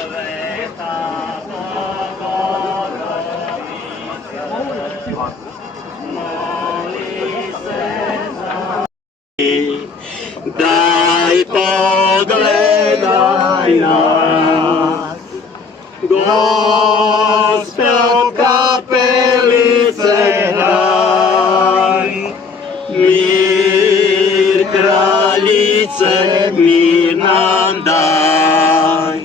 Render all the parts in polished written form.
Sveta Bogorodice, moli se za njih. Daj pogledaj nas, Gospe u kapelice daj, mir kraljice, mir nam daj.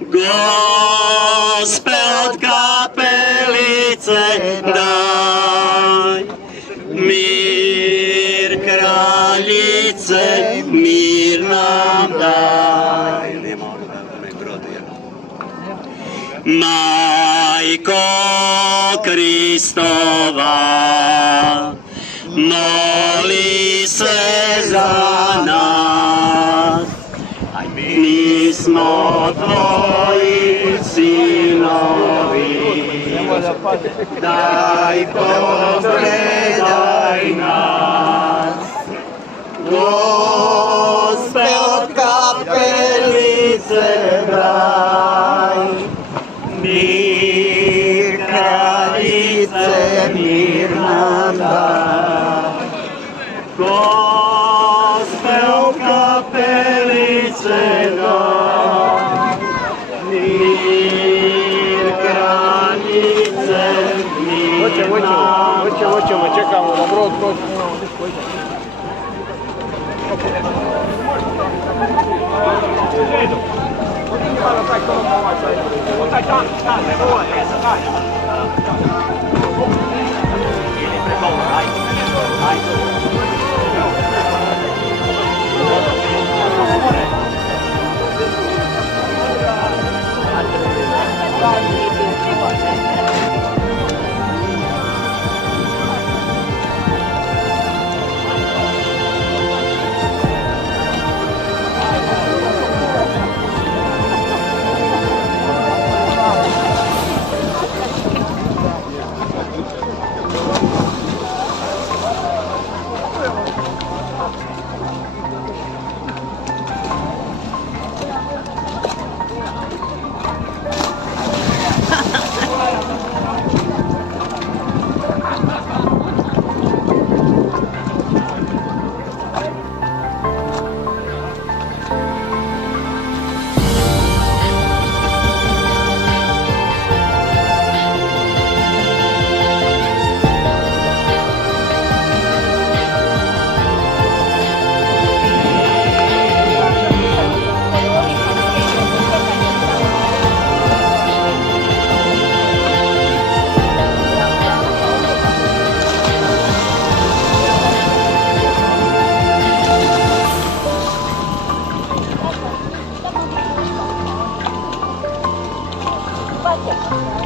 Gospe od kapelice daj, mir kraljice, mir nam daj. Majko Kristova, moli se za nas, mi smo tvoji sinovi, daj pogledaj nas. Gospe od kapelice daj, mir kraljice, mir nam daj. Gospe u kapelice daj, mir kraljice, mir nam daj. Hoćemo, čekamo da brod prođe. Gracias.